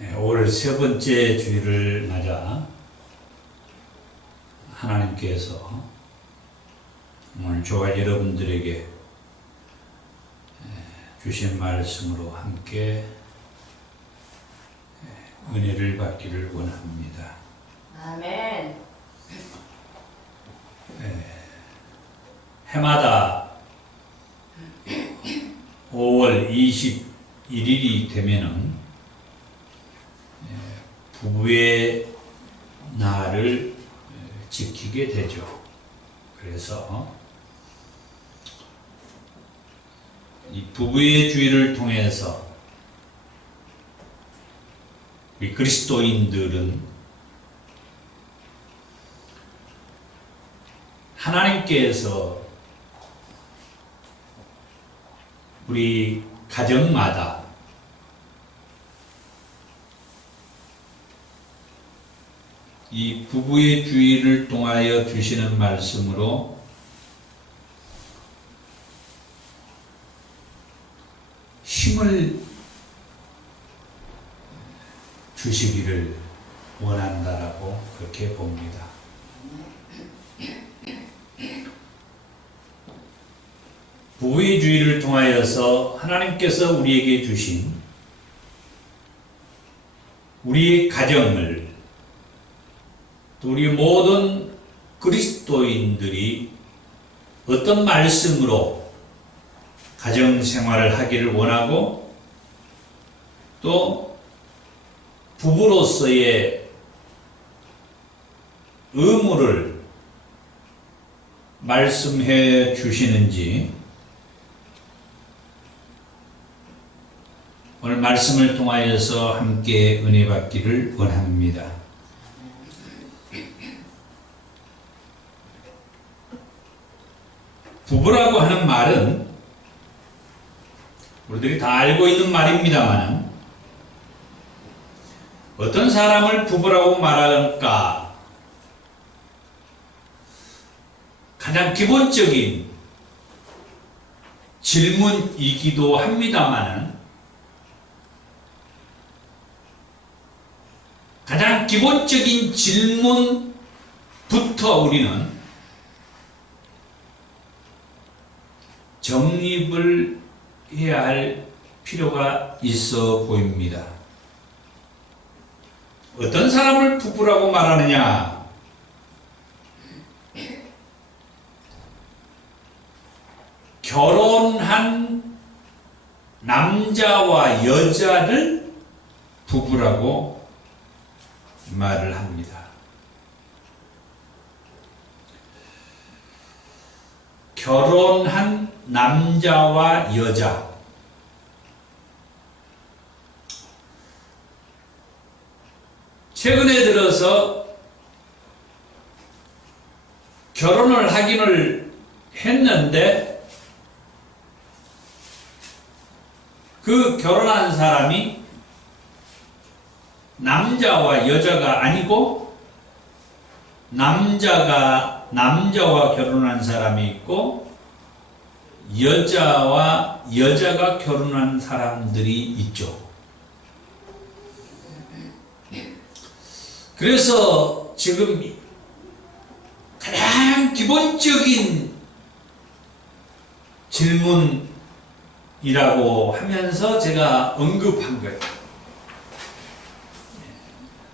올 세 번째 주일을 맞아 하나님께서 오늘 저와 여러분들에게 주신 말씀으로 함께 은혜를 받기를 원합니다. 아멘. 해마다 5월 21일이 되면은 부부의 날을 지키게 되죠. 그래서 이 부부의 주의를 통해서 우리 그리스도인들은 하나님께서 우리 가정마다 이 부부의 주의를 통하여 주시는 말씀으로 힘을 주시기를 원한다라고 그렇게 봅니다. 부부의 주의를 통하여서 하나님께서 우리에게 주신 우리의 가정을 또 우리 모든 그리스도인들이 어떤 말씀으로 가정 생활을 하기를 원하고 또 부부로서의 의무를 말씀해 주시는지 오늘 말씀을 통하여서 함께 은혜 받기를 원합니다. 부부라고 하는 말은 우리들이 다 알고 있는 말입니다만 어떤 사람을 부부라고 말할까? 가장 기본적인 질문이기도 합니다만 가장 기본적인 질문부터 우리는 정립을 해야 할 필요가 있어 보입니다. 어떤 사람을 부부라고 말하느냐? 결혼한 남자와 여자를 부부라고 말을 합니다. 결혼한 남자와 여자 최근에 들어서 결혼을 하기는 했는데 그 결혼한 사람이 남자와 여자가 아니고 남자와 결혼한 사람이 있고 여자와 여자가 결혼한 사람들이 있죠. 그래서 지금 가장 기본적인 질문이라고 하면서 제가 언급한 거예요.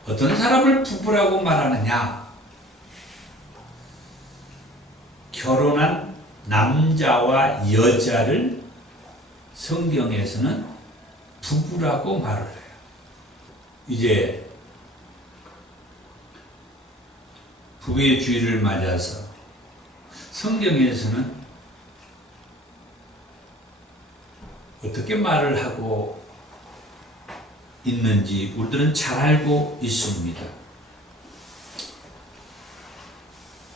어떤 사람을 부부라고 말하느냐? 결혼한 남자와 여자를 성경에서는 부부라고 말을 해요. 이제 부부의 주의를 맞아서 성경에서는 어떻게 말을 하고 있는지 우리들은 잘 알고 있습니다.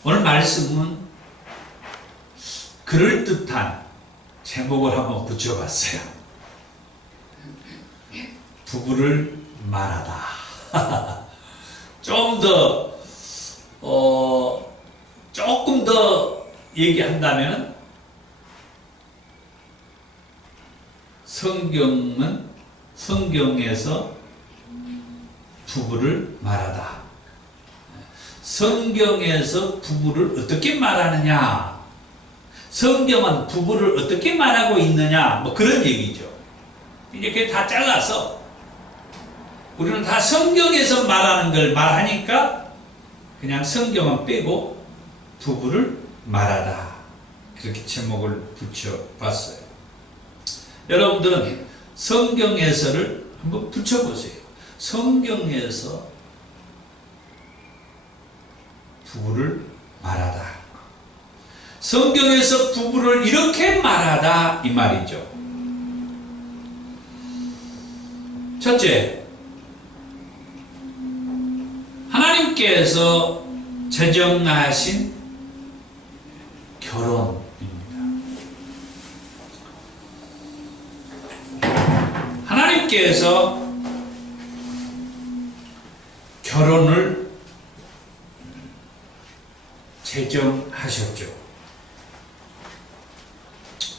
오늘 말씀은 그럴듯한 제목을 한번 붙여봤어요. 부부를 말하다. 조금 더 얘기한다면 성경에서 부부를 말하다. 성경에서 부부를 어떻게 말하느냐? 성경은 부부를 어떻게 말하고 있느냐? 뭐 그런 얘기죠. 이렇게 다 잘라서 우리는 다 성경에서 말하는 걸 말하니까 그냥 성경은 빼고 부부를 말하다. 그렇게 제목을 붙여봤어요. 여러분들은 성경에서를 한번 붙여보세요. 성경에서 부부를 말하다. 성경에서 부부를 이렇게 말하다 이 말이죠. 첫째, 하나님께서 제정하신 결혼입니다. 하나님께서 결혼을 제정하셨죠.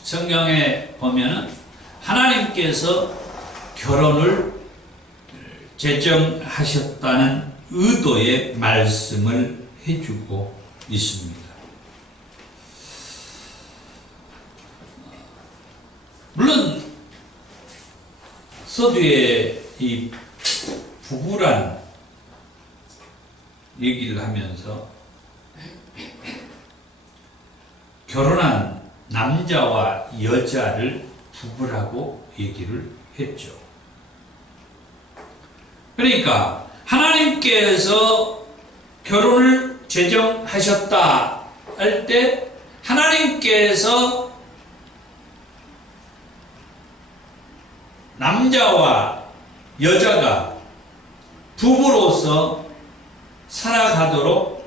성경에 보면은 하나님께서 결혼을 제정하셨다는 의도의 말씀을 해주고 있습니다. 물론 서두에 이 부부란 얘기를 하면서 결혼한 남자와 여자를 부부라고 얘기를 했죠. 그러니까 하나님께서 결혼을 제정하셨다 할 때 하나님께서 남자와 여자가 부부로서 살아가도록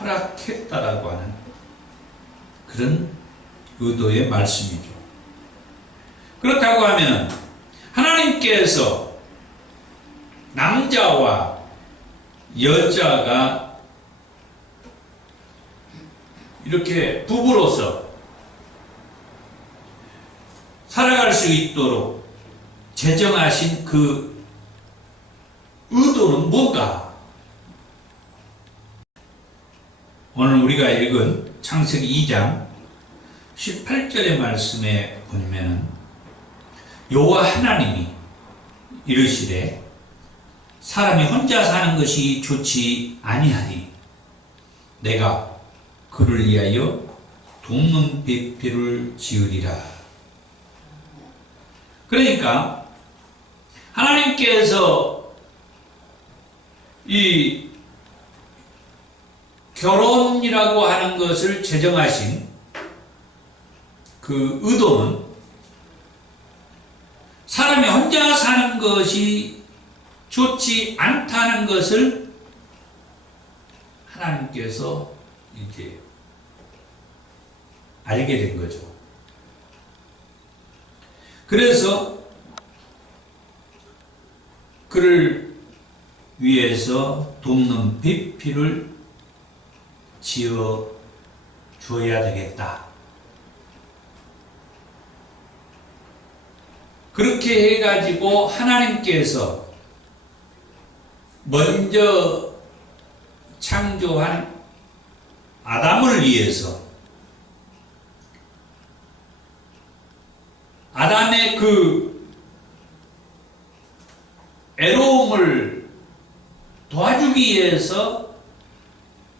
허락했다라고 하는 그런 의도의 말씀이죠. 그렇다고 하면 하나님께서 남자와 여자가 이렇게 부부로서 살아갈 수 있도록 제정하신 그 의도는 뭔가? 오늘 우리가 읽은 창세기 2장 18절의 말씀에 보면은 여호와 하나님이 이르시되 사람이 혼자 사는 것이 좋지 아니하니 내가 그를 위하여 돕는 배필을 지으리라. 그러니까 하나님께서 이 결혼이라고 하는 것을 제정하신 그 의도는 사람이 혼자 사는 것이 좋지 않다는 것을 하나님께서 이제 알게 된 거죠. 그래서 그를 위해서 돕는 배필을 지어 줘야 되겠다. 그렇게 해가지고 하나님께서 먼저 창조한 아담을 위해서 아담의 그 애로움을 도와주기 위해서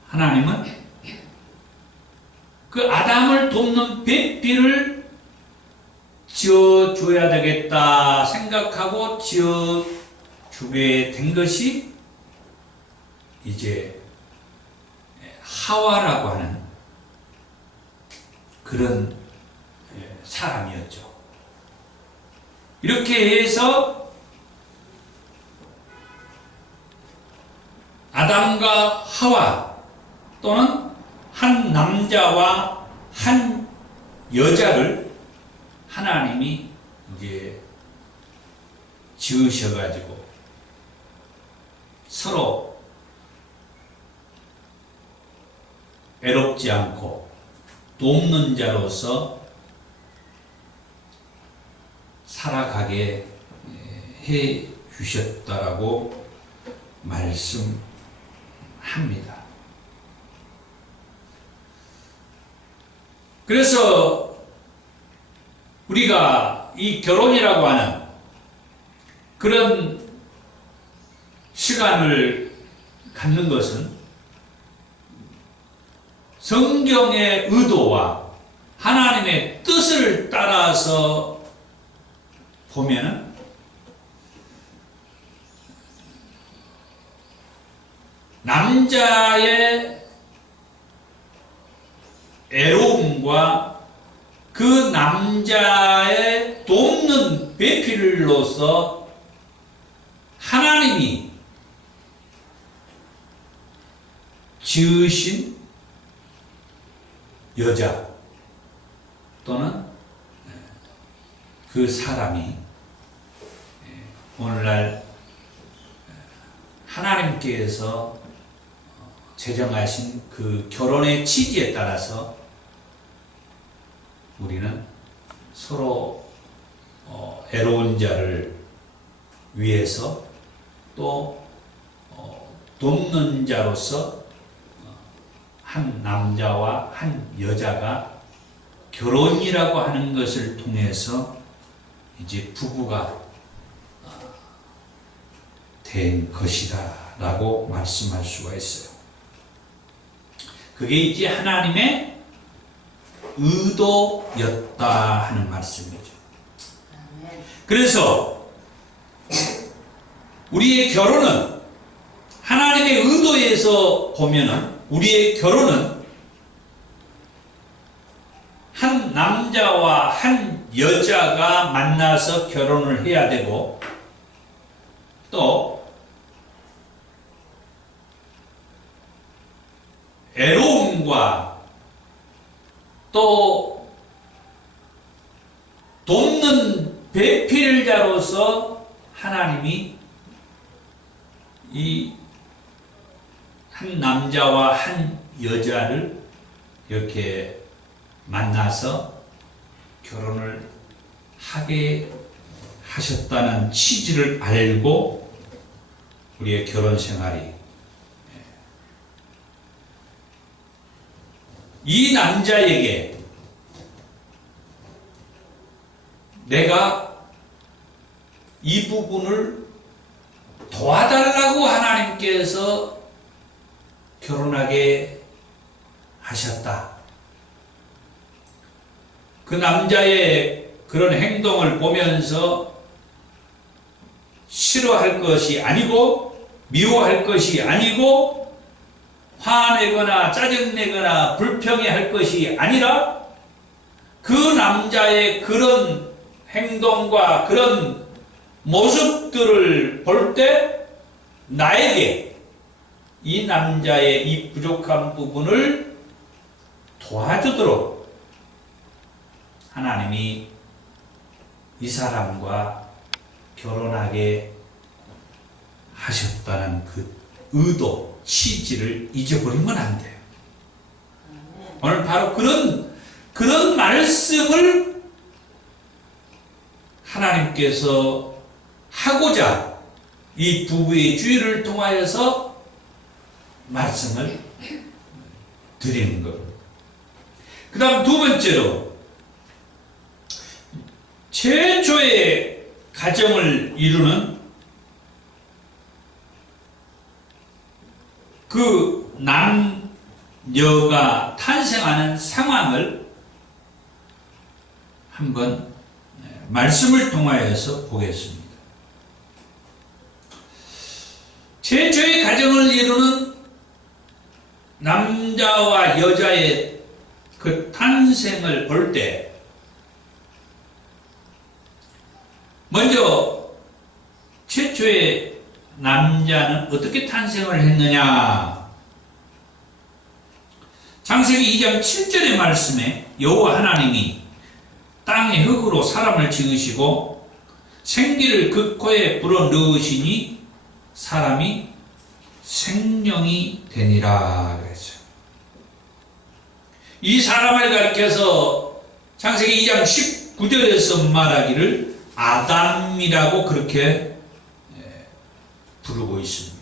하나님은 그 아담을 돕는 배필을 지어줘야 되겠다 생각하고 지어주게 된 것이 이제 하와라고 하는 그런 사람이었죠. 이렇게 해서 아담과 하와 또는 한 남자와 한 여자를 하나님이 이제 지으셔가지고 서로 애롭지 않고 돕는 자로서 살아가게 주셨다라고 말씀합니다. 그래서 우리가 이 결혼이라고 하는 그런 시간을 갖는 것은 성경의 의도와 하나님의 뜻을 따라서 보면은 남자의 애로움과 그 남자의 돕는 배필로서 하나님이 지으신 여자 또는 그 사람이 오늘날 하나님께서 제정하신 그 결혼의 취지에 따라서 우리는 서로 애로운 자를 위해서 또 돕는 자로서 한 남자와 한 여자가 결혼이라고 하는 것을 통해서 이제 부부가 된 것이다 라고 말씀할 수가 있어요. 그게 이제 하나님의 의도였다 하는 말씀이죠. 그래서 우리의 결혼은 하나님의 의도에서 보면은 우리의 결혼은 한 남자와 한 여자가 만나서 결혼을 해야 되고 또 애로움과 또 돕는 배필자로서 하나님이 이 한 남자와 한 여자를 이렇게 만나서 결혼을 하게 하셨다는 취지를 알고 우리의 결혼 생활이 이 남자에게 내가 이 부분을 도와달라고 하나님께서 결혼하게 하셨다. 그 남자의 그런 행동을 보면서 싫어할 것이 아니고 미워할 것이 아니고 화내거나 짜증내거나 불평해할 것이 아니라 그 남자의 그런 행동과 그런 모습들을 볼 때 나에게 이 남자의 이 부족한 부분을 도와주도록 하나님이 이 사람과 결혼하게 하셨다는 그 의도, 취지를 잊어버리면 안 돼요. 오늘 바로 그런 말씀을 하나님께서 하고자 이 부부의 주의를 통하여서 말씀을 드리는 겁니다. 그 다음 두 번째로 최초의 가정을 이루는 그 남녀가 탄생하는 상황을 한번 말씀을 통하여서 보겠습니다. 최초의 가정을 이루는 남자와 여자의 그 탄생을 볼 때 먼저 최초의 남자는 어떻게 탄생을 했느냐? 창세기 2장 7절의 말씀에 여호와 하나님이 땅의 흙으로 사람을 지으시고 생기를 그 코에 불어넣으시니 사람이 생명이 되니라 그랬어요. 이 사람을 가리켜서 창세기 2장 19절에서 말하기를 아담이라고 그렇게 부르고 있습니다.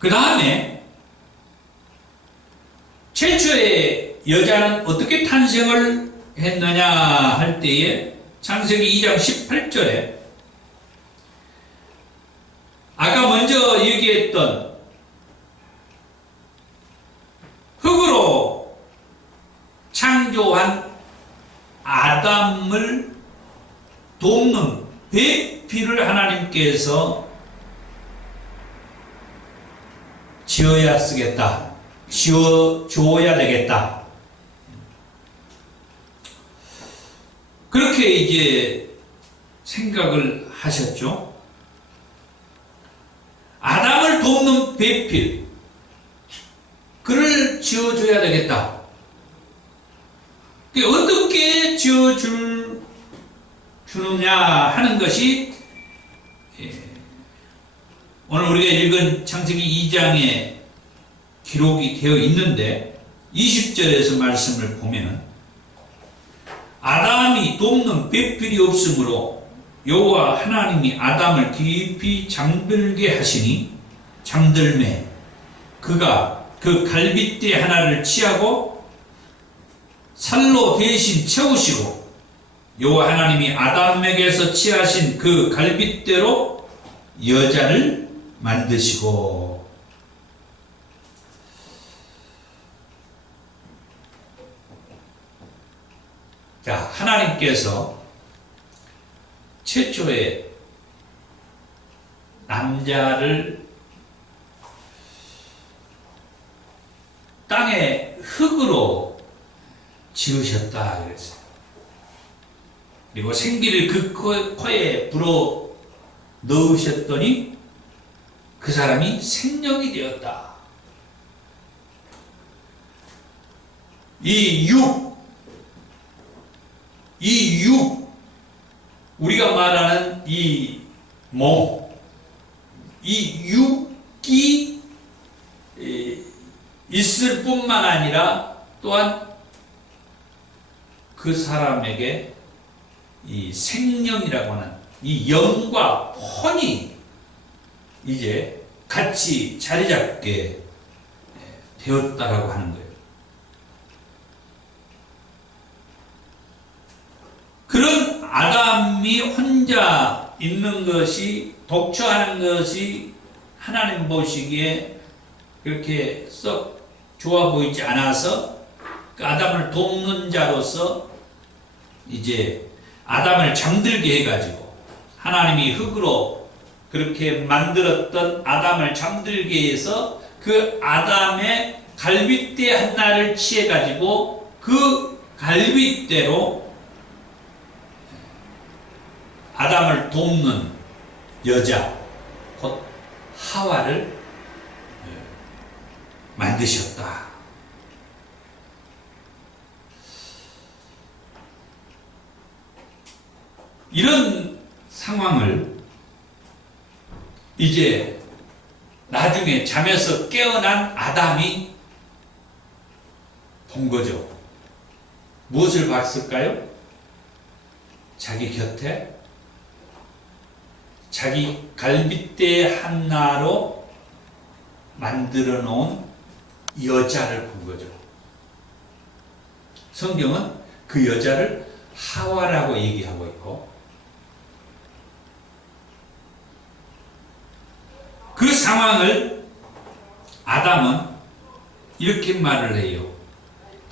그 다음에 최초의 여자는 어떻게 탄생을 했느냐 할 때에 창세기 2장 18절에 아까 먼저 얘기했던 흙으로 창조한 아담을 돕는 배필을 하나님께서 지어야 쓰겠다. 지어줘야 되겠다. 그렇게 이제 생각을 하셨죠. 아담을 돕는 배필, 그를 지어줘야 되겠다. 어떻게 지어주느냐 하는 것이 오늘 우리가 읽은 창세기 2장에 기록이 되어 있는데 20절에서 말씀을 보면 아담이 돕는 배필이 없으므로 여호와 하나님이 아담을 깊이 잠들게 하시니 잠들매 그가 그 갈빗대 하나를 취하고 살로 대신 채우시고 여호와 하나님이 아담에게서 취하신 그 갈빗대로 여자를 만드시고. 자, 하나님께서 최초의 남자를 땅의 흙으로 지으셨다 그랬어요. 그리고 생기를 그 코에 불어 넣으셨더니 그 사람이 생명이 되었다. 이 육, 우리가 말하는 이 몸, 이 육이 있을 뿐만 아니라 또한 그 사람에게 이 생명이라고 하는 이 영과 혼이 이제 같이 자리 잡게 되었다라고 하는 거예요. 그런 아담이 혼자 있는 것이, 독처하는 것이 하나님 보시기에 그렇게 썩 좋아 보이지 않아서 그 아담을 돕는 자로서 이제 아담을 잠들게 해가지고 하나님이 흙으로 그렇게 만들었던 아담을 잠들게 해서 그 아담의 갈빗대 하나를 취해가지고 그 갈빗대로 아담을 돕는 여자, 곧 하와를 만드셨다. 이런 상황을 이제 나중에 잠에서 깨어난 아담이 본 거죠. 무엇을 봤을까요? 자기 곁에 자기 갈빗대 하나로 만들어 놓은 여자를 본 거죠. 성경은 그 여자를 하와라고 얘기하고 있고, 그 상황을 아담은 이렇게 말을 해요.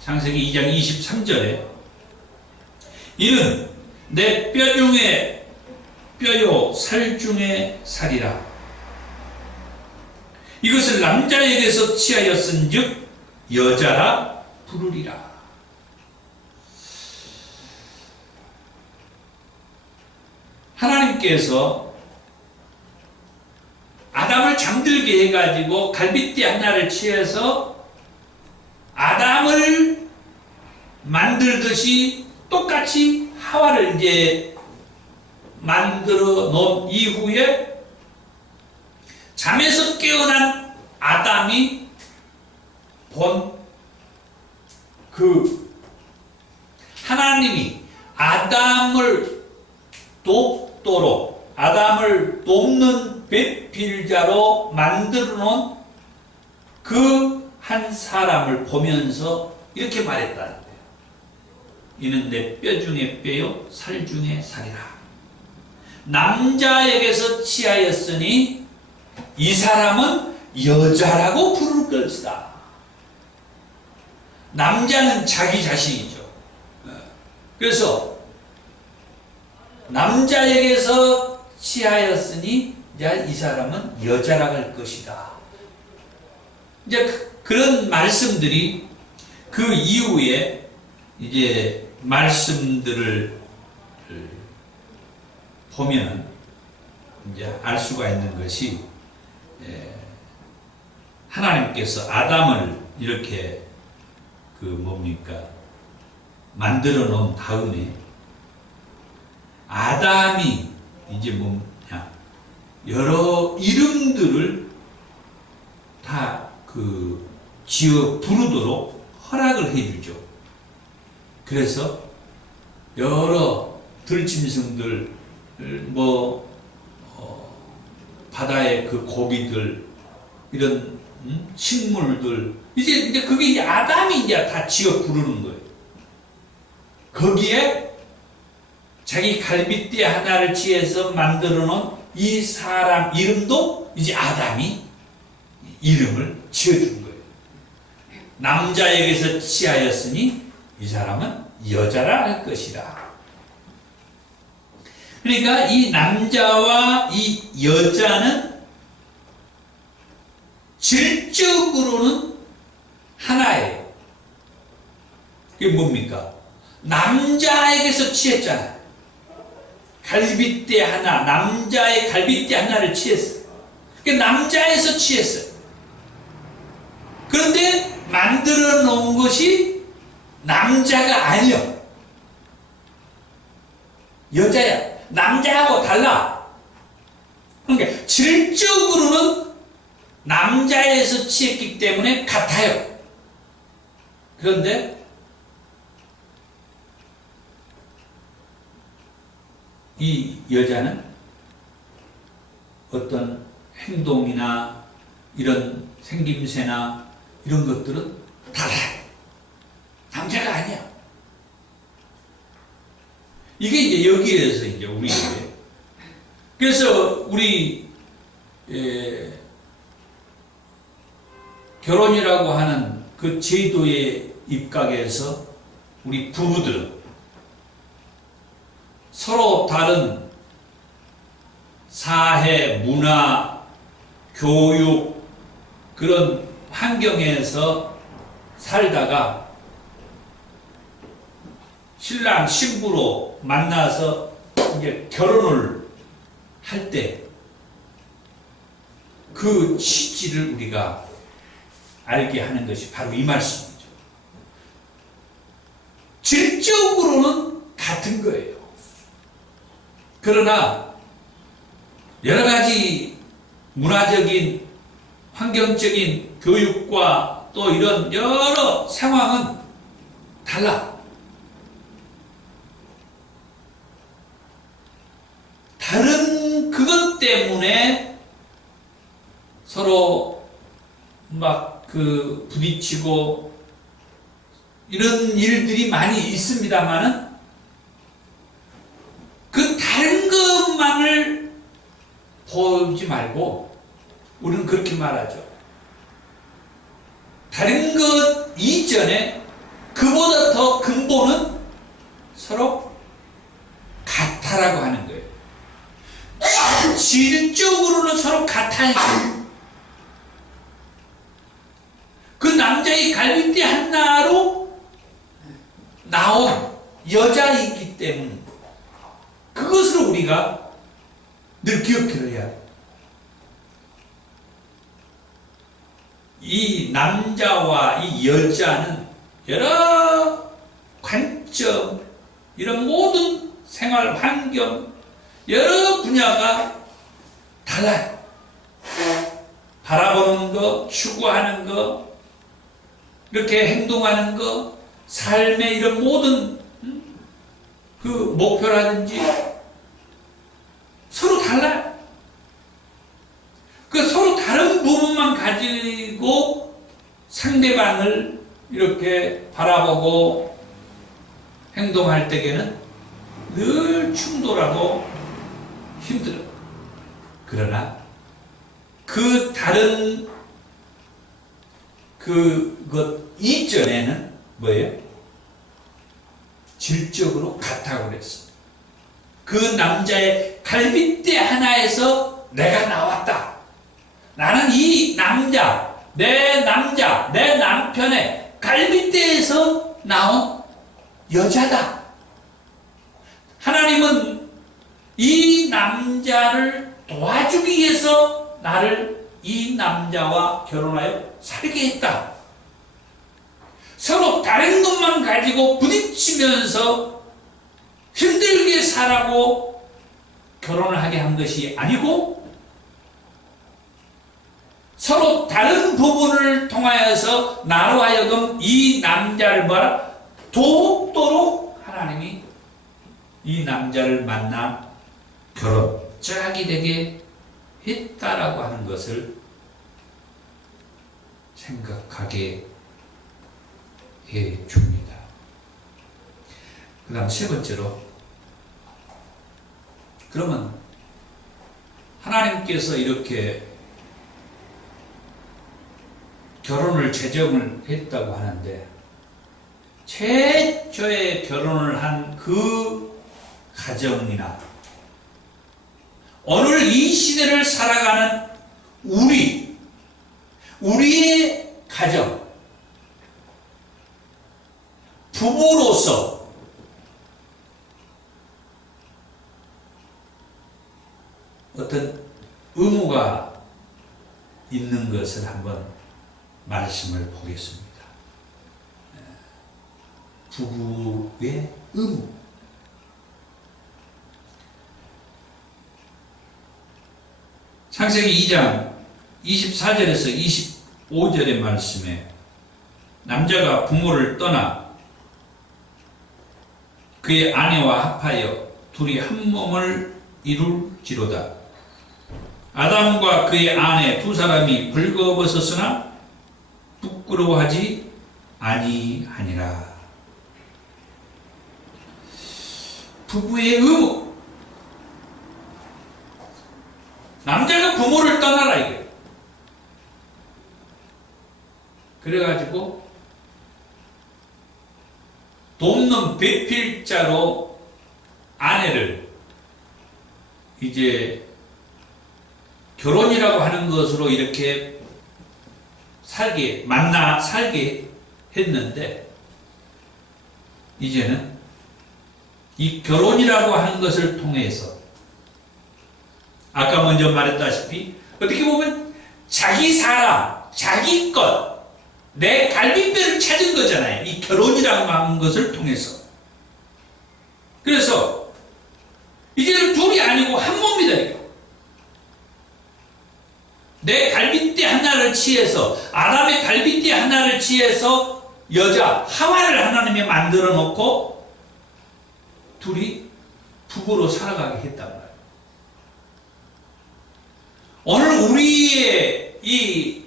창세기 2장 23절에 이는 내 뼈 중에 뼈요 살 중에 살이라. 이것을 남자에게서 취하였은즉 여자라 부르리라. 하나님께서 아담을 잠들게 해가지고 갈빗대 하나를 취해서 아담을 만들듯이 똑같이 하와를 이제 만들어 놓은 이후에 잠에서 깨어난 아담이 본 그 하나님이 아담을 돕도록 아담을 돕는 배필자로 만들어 놓은 그 한 사람을 보면서 이렇게 말했다는 거예요. 이는 내 뼈 중에 뼈요 살 중에 살이라. 남자에게서 취하였으니 이 사람은 여자라고 부를 것이다. 남자는 자기 자신이죠. 그래서 남자에게서 취하였으니 이제 이 사람은 여자라고 할 것이다. 이제 그런 말씀들이 그 이후에 이제 말씀들을 보면 이제 알 수가 있는 것이 하나님께서 아담을 이렇게 만들어 놓은 다음에 아담이 이제 뭐냐 여러 이름들을 다 지어 부르도록 허락을 해주죠. 그래서 여러 들짐승들 바다의 그 고기들 이런 식물들 이제 그게 이제 아담이 이제 다 지어 부르는 거예요. 거기에 자기 갈빗대 하나를 취해서 만들어 놓은 이 사람 이름도 이제 아담이 이름을 지어준 거예요. 남자에게서 취하였으니 이 사람은 여자라 할 것이다. 그러니까 이 남자와 이 여자는 질적으로는 하나예요. 그게 뭡니까? 남자에게서 취했잖아요. 갈빗대 하나, 남자의 갈빗대 하나를 취했어요. 그러니까 남자에서 취했어요. 그런데 만들어 놓은 것이 남자가 아니요. 여자야. 남자하고 달라. 그러니까 질적으로는 남자에서 취했기 때문에 같아요. 그런데 이 여자는 어떤 행동이나 이런 생김새나 이런 것들은 달라요. 남자가 아니야. 이게 이제 여기에서 이제 우리에게 그래서 우리 결혼이라고 하는 그 제도의 입각에서 우리 부부들은 서로 다른 사회, 문화, 교육 그런 환경에서 살다가 신랑 신부로 만나서 이제 결혼을 할 때 그 취지를 우리가 알게 하는 것이 바로 이 말씀이죠. 질적으로는 같은 거예요. 그러나 여러 가지 문화적인, 환경적인 교육과 또 이런 여러 상황은 달라. 다른 그것 때문에 서로 부딪히고 이런 일들이 많이 있습니다만은 그 다른 것만을 보지 말고 우리는 그렇게 말하죠. 다른 것 이전에 그보다 더 근본은 서로 같다라고 하는 거예요. 질적으로는 서로 같아요. 그 남자의 갈빗대 하나로 나온 여자이기 때문에 그것을 우리가 늘 기억해야 해요. 이 남자와 이 여자는 여러 관점, 이런 모든 생활 환경, 여러 분야가 달라요. 바라보는 거, 추구하는 거, 이렇게 행동하는 거, 삶의 이런 모든 그 목표라든지 세상을 이렇게 바라보고 행동할 때에는 늘 충돌하고 힘들어. 그러나 그 다른 그것 이전에는 뭐예요? 질적으로 같다고 그랬어. 그 남자의 갈빗대 하나에서 내가 나왔다. 나는 이 남자, 내 남편의 갈빗대에서 나온 여자다. 하나님은 이 남자를 도와주기 위해서 나를 이 남자와 결혼하여 살게 했다. 서로 다른 것만 가지고 부딪히면서 힘들게 살라고 결혼을 하게 한 것이 아니고, 서로 다른 부분을 통하여서 나로 하여금 이 남자를 돕도록 하나님이 이 남자를 만나 결혼 짝이 되게 했다라고 하는 것을 생각하게 해 줍니다. 그 다음 세 번째로, 그러면 하나님께서 이렇게 결혼을 제정을 했다고 하는데, 최초에 결혼을 한 그 가정이나 오늘 이 시대를 살아가는 우리의 가정, 부부로서 어떤 의무가 있는 것을 한번 말씀을 보겠습니다. 부부의 의무. 창세기 2장 24절에서 25절의 말씀에 남자가 부모를 떠나 그의 아내와 합하여 둘이 한 몸을 이룰지로다. 아담과 그의 아내 두 사람이 벌거벗었으나 부끄러워하지 아니하니라. 부부의 의무. 남자가 부모를 떠나라 이게. 그래가지고 돕는 배필자로 아내를 이제 결혼이라고 하는 것으로 이렇게 만나 살게 했는데, 이제는 이 결혼이라고 하는 것을 통해서 아까 먼저 말했다시피 어떻게 보면 자기 사람, 자기 것, 내 갈빗배를 찾은 거잖아요. 이 결혼이라고 하는 것을 통해서. 그래서 이제는 둘이 아니고 한 몸이다 이거. 내 갈빗대 하나를 취해서, 아담의 갈빗대 하나를 취해서 여자 하와를 하나님이 만들어 놓고 둘이 부부로 살아가게 했단 말이에요. 오늘 우리의 이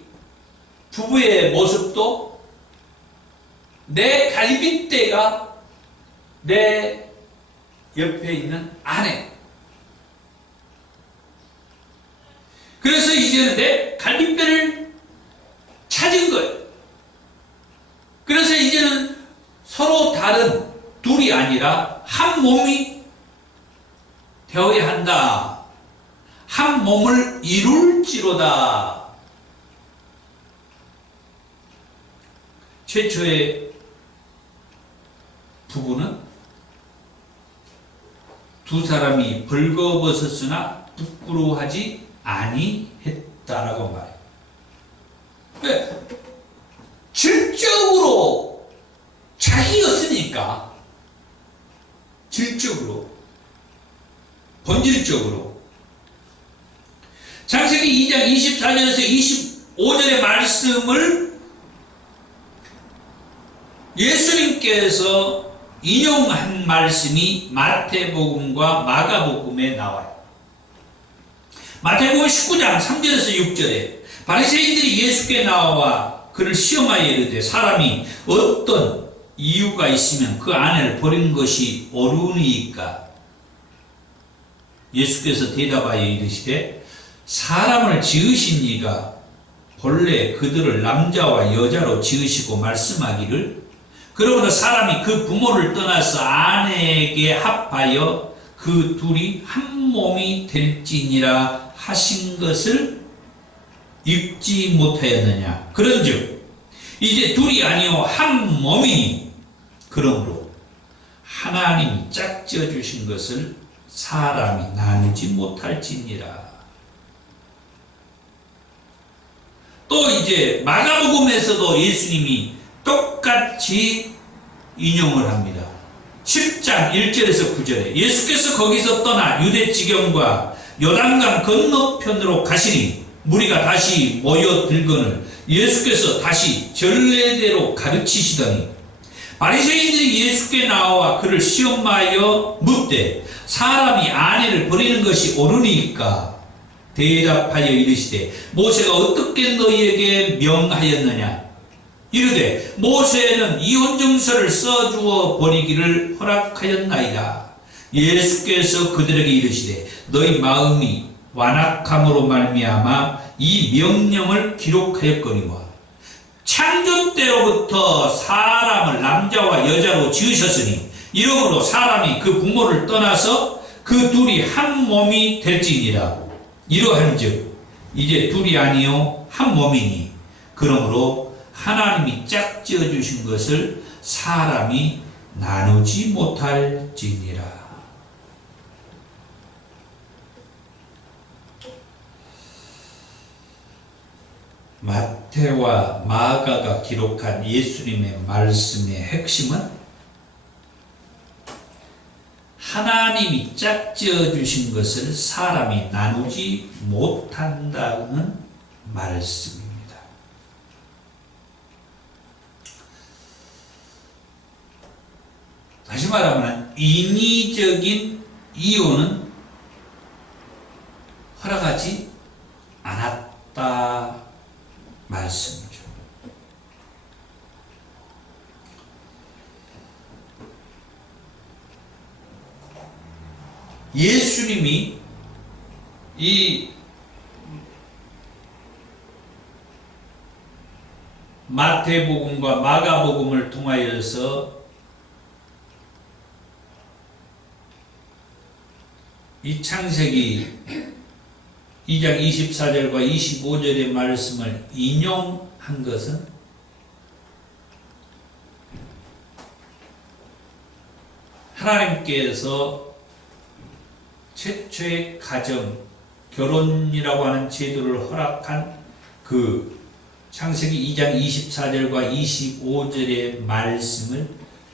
부부의 모습도 내 갈빗대가 내 옆에 있는 아내. 그래서 이제는 내 갈빗배를 찾은 거예요. 그래서 이제는 서로 다른 둘이 아니라 한 몸이 되어야 한다. 한 몸을 이룰지로다. 최초의 부부는 두 사람이 벌거벗었으나 부끄러워하지 아니했다라고 말해요. 왜? 질적으로 자기였으니까, 질적으로, 본질적으로. 창세기 2장 24절에서 25절의 말씀을 예수님께서 인용한 말씀이 마태복음과 마가복음에 나와요. 마태복음 19장 3절에서 6절에 바리새인들이 예수께 나와 그를 시험하여 이르되 사람이 어떤 이유가 있으면 그 아내를 버리는 것이 옳으니까? 예수께서 대답하여 이르시되 사람을 지으신 이가 본래 그들을 남자와 여자로 지으시고 말씀하기를 그러므로 사람이 그 부모를 떠나서 아내에게 합하여 그 둘이 한 몸이 될지니라 하신 것을 읽지 못하였느냐. 그런즉 이제 둘이 아니요 한 몸이니 그러므로 하나님이 짝지어 주신 것을 사람이 나누지 못할지니라. 또 이제 마가복음에서도 예수님이 똑같이 인용을 합니다. 10장 1절에서 9절에 예수께서 거기서 떠나 유대 지경과 요단강 건너편으로 가시니 무리가 다시 모여들거늘 예수께서 다시 전례대로 가르치시더니 바리새인들이 예수께 나와 그를 시험하여 묻되 사람이 아내를 버리는 것이 옳으니까? 대답하여 이르시되 모세가 어떻게 너희에게 명하였느냐? 이르되 모세는 이혼증서를 써주어 버리기를 허락하였나이다. 예수께서 그들에게 이르시되 너희 마음이 완악함으로 말미암아 이 명령을 기록하였거니와 창조 때로부터 사람을 남자와 여자로 지으셨으니 이러므로 사람이 그 부모를 떠나서 그 둘이 한 몸이 될지니라. 이러한즉 이제 둘이 아니요 한 몸이니 그러므로 하나님이 짝지어 주신 것을 사람이 나누지 못할지니라. 마태와 마가가 기록한 예수님의 말씀의 핵심은 하나님이 짝지어 주신 것을 사람이 나누지 못한다는 말씀입니다. 다시 말하면 인위적인 이혼은 허락하지 않았다 말씀이죠. 예수님이 이 마태복음과 마가복음을 통하여서 이 창세기 2장 24절과 25절의 말씀을 인용한 것은 하나님께서 최초의 가정, 결혼이라고 하는 제도를 허락한 그 창세기 2장 24절과 25절의 말씀을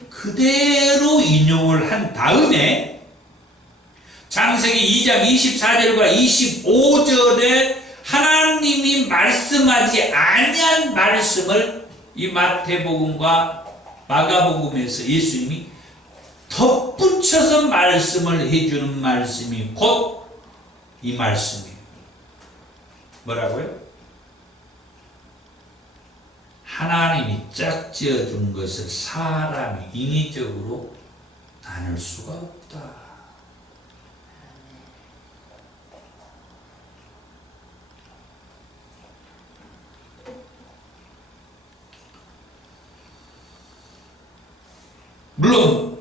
그대로 인용을 한 다음에 창세기 2장 24절과 25절에 하나님이 말씀하지 아니한 말씀을 이 마태복음과 마가복음에서 예수님이 덧붙여서 말씀을 해주는 말씀이 곧 이 말씀이에요. 뭐라고요? 하나님이 짝지어 준 것을 사람이 인위적으로 나눌 수가 없다. 물론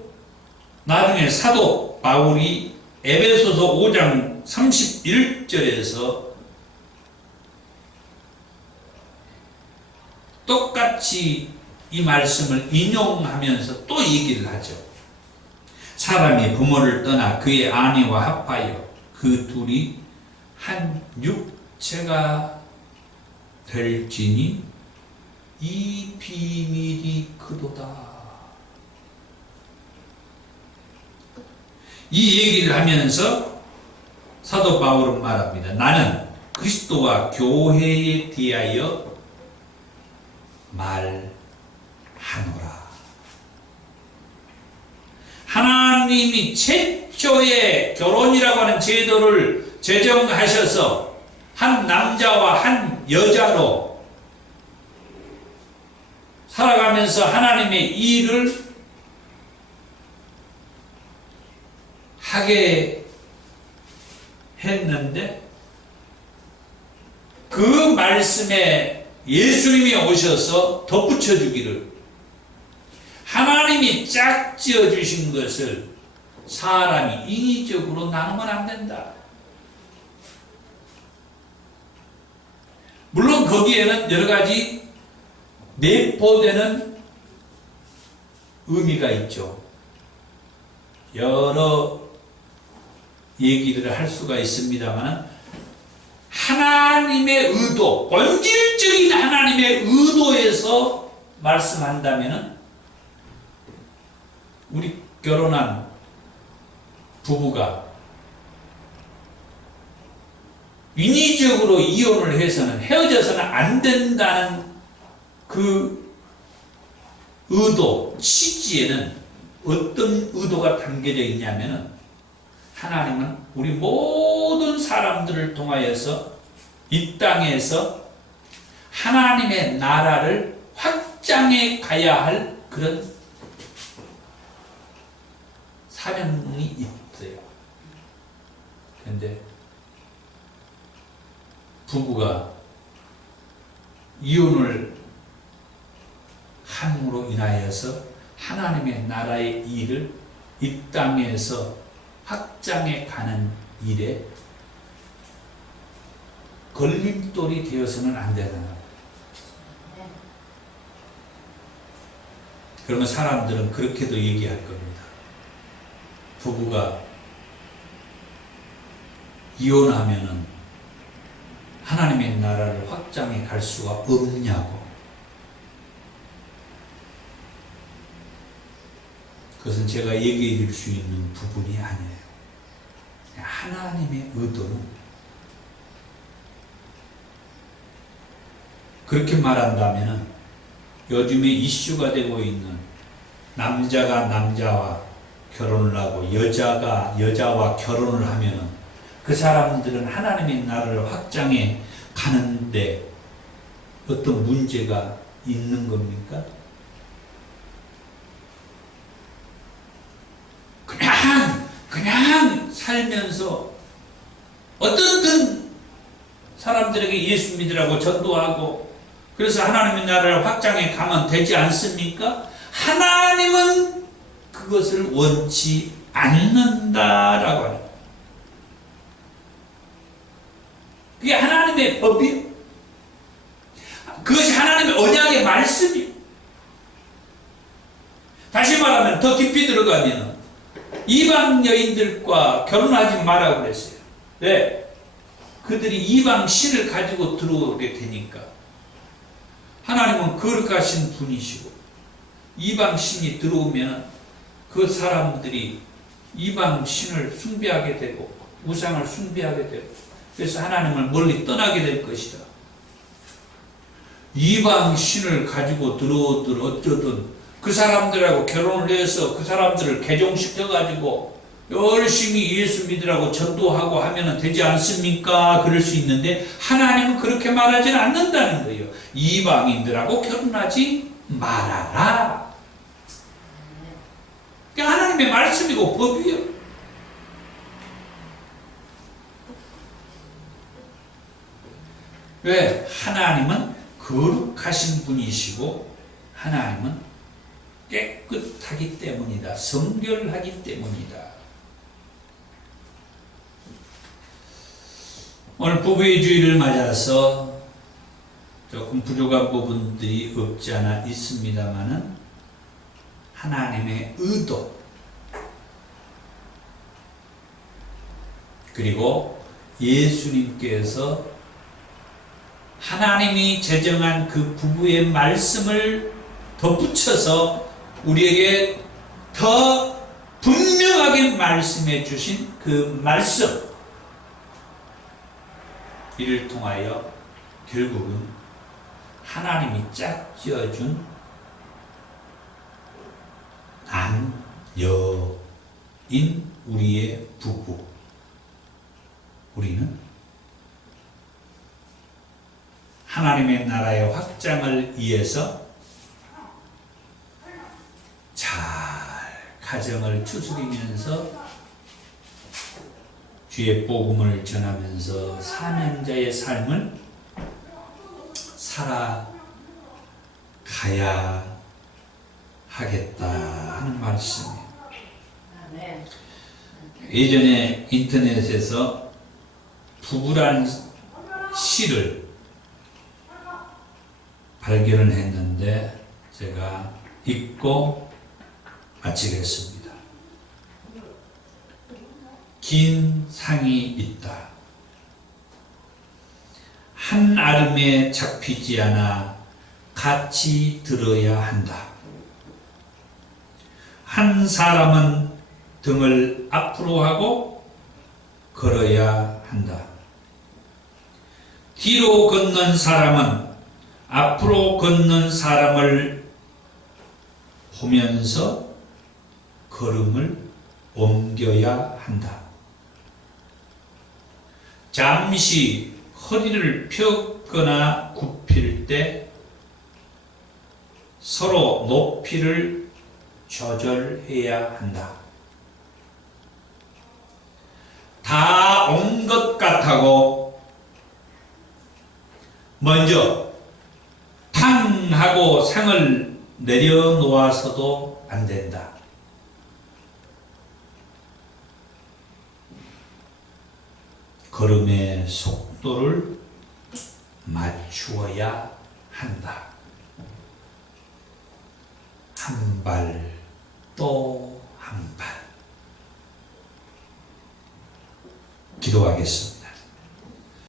나중에 사도 바울이 에베소서 5장 31절에서 똑같이 이 말씀을 인용하면서 또 얘기를 하죠. 사람이 부모를 떠나 그의 아내와 합하여 그 둘이 한 육체가 될지니 이 비밀이 크도다. 이 얘기를 하면서 사도 바울은 말합니다. 나는 그리스도와 교회에 대하여 말하노라. 하나님이 최초의 결혼이라고 하는 제도를 제정하셔서 한 남자와 한 여자로 살아가면서 하나님의 일을 하게 했는데 그 말씀에 예수님이 오셔서 덧붙여 주기를 하나님이 짝지어 주신 것을 사람이 인위적으로 나누면 안 된다. 물론 거기에는 여러 가지 내포되는 의미가 있죠. 여러 얘기들을 할 수가 있습니다만 하나님의 의도, 본질적인 하나님의 의도에서 말씀한다면 우리 결혼한 부부가 인위적으로 이혼을 해서는 헤어져서는 안 된다는 그 의도, 취지에는 어떤 의도가 담겨져 있냐면 하나님은 우리 모든 사람들을 통하여서 이 땅에서 하나님의 나라를 확장해 가야 할 그런 사명이 있어요. 그런데 부부가 이혼을 함으로 인하여서 하나님의 나라의 일을 이 땅에서 확장해 가는 일에 걸림돌이 되어서는 안 되는. 그러면 사람들은 그렇게도 얘기할 겁니다. 부부가 이혼하면은 하나님의 나라를 확장해 갈 수가 없냐고. 그것은 제가 얘기해 줄 수 있는 부분이 아니에요. 하나님의 의도는 그렇게 말한다면 요즘에 이슈가 되고 있는 남자가 남자와 결혼을 하고 여자가 여자와 결혼을 하면 그 사람들은 하나님의 나라를 확장해 가는데 어떤 문제가 있는 겁니까? 그냥 살면서 어떤 사람들에게 예수 믿으라고 전도하고 그래서 하나님의 나라를 확장해 가면 되지 않습니까? 하나님은 그것을 원치 않는다라고 합니다. 그게 하나님의 법이요. 그것이 하나님의 언약의 말씀이요. 다시 말하면 더 깊이 들어가면 이방 여인들과 결혼하지 말라고 그랬어요. 왜? 그들이 이방 신을 가지고 들어오게 되니까. 하나님은 거룩하신 분이시고 이방 신이 들어오면 그 사람들이 이방 신을 숭배하게 되고 우상을 숭배하게 되고 그래서 하나님을 멀리 떠나게 될 것이다. 이방 신을 가지고 들어오든 어쩌든 그 사람들하고 결혼을 해서 그 사람들을 개종시켜가지고 열심히 예수 믿으라고 전도하고 하면 되지 않습니까? 그럴 수 있는데 하나님은 그렇게 말하지는 않는다는 거예요. 이방인들하고 결혼하지 말아라. 그게 하나님의 말씀이고 법이요. 왜? 하나님은 거룩하신 분이시고 하나님은 깨끗하기 때문이다. 성결하기 때문이다. 오늘 부부의 주일을 맞아서 조금 부족한 부분들이 없지 않아 있습니다만은 하나님의 의도 그리고 예수님께서 하나님이 제정한 그 부부의 말씀을 덧붙여서 우리에게 더 분명하게 말씀해 주신 그 말씀 이를 통하여 결국은 하나님이 짝지어준 남여인 우리의 부부 우리는 하나님의 나라의 확장을 위해서 가정을 추스리면서 주의 복음을 전하면서 사명자의 삶을 살아가야 하겠다 하는 말씀이에요. 예전에 인터넷에서 부부란 시를 발견을 했는데 제가 읽고 마치겠습니다. 긴 상이 있다. 한 아름에 잡히지 않아 같이 들어야 한다. 한 사람은 등을 앞으로 하고 걸어야 한다. 뒤로 걷는 사람은 앞으로 걷는 사람을 보면서 걸음을 옮겨야 한다. 잠시 허리를 펴거나 굽힐 때 서로 높이를 조절해야 한다. 다 온 것 같다고 먼저 탕 하고 상을 내려놓아서도 안 된다. 걸음의 속도를 맞추어야 한다. 한 발 또 한 발. 기도하겠습니다.